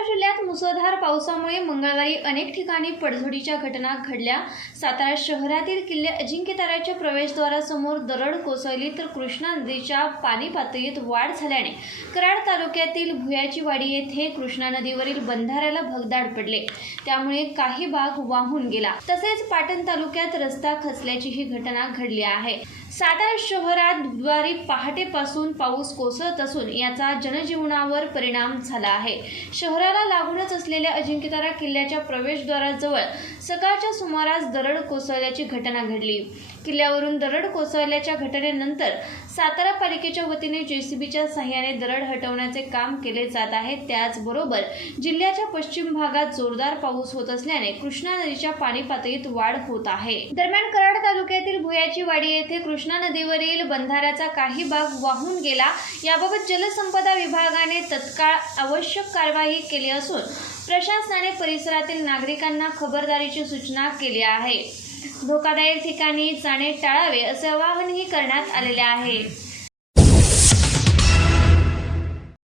जिल्ह्यात मुसळधार पावसामुळे मंगळवारी अनेक ठिकाणी पडझडीच्या घटना घडल्या. सातारा शहरातील किल्ले अजिंक्यताऱ्याच्या प्रवेशद्वारासमोर दरड कोसळली तर कृष्णा नदीच्या पाणी पातळीत वाढ झाल्याने कराड तालुक्यातील भुयाची वाडी येथे कृष्णा नदीवरील बंधाऱ्याला भगदाड पडले. त्यामुळे काही भाग वाहून गेला. तसेच पाटण तालुक्यात रस्ता खचल्याची ही घटना घडली आहे. सातारा शहरात बुधवारी पहाटेपासून पाऊस कोसळत असून याचा जनजीवनावर परिणाम झाला आहे. शहराला लागूनच असलेल्या अजिंक्यतारा किल्ल्याच्या प्रवेशद्वाराजवळ सकाळच्या सुमारास दरड कोसळल्याची घटना घडली. किल्ल्यावरून दरड कोसळल्याच्या घटनेनंतर सातारा पालिकेच्या वतीने जेसीबीच्या सहाय्याने दरड हटवण्याचे काम केले जात आहे. त्याचबरोबर जिल्ह्याच्या पश्चिम भागात जोरदार पाऊस होत असल्याने कृष्णा नदीच्या पाणी पातळीत वाढ होत आहे. दरम्यान कराड तालुक्यातील भुयाची वाडी येथे कृष्णा नदीवरील बंधाऱ्याचा काही भाग वाहून गेला. याबाबत जलसंपदा विभागाने तत्काळ आवश्यक कारवाई केली असून प्रशासनाने परिसरातील नागरिकांना खबरदारीची सूचना केली आहे. धोकादायक ठिकाणी जाणे टाळावे असे आवाहनही करण्यात आलेले आहे.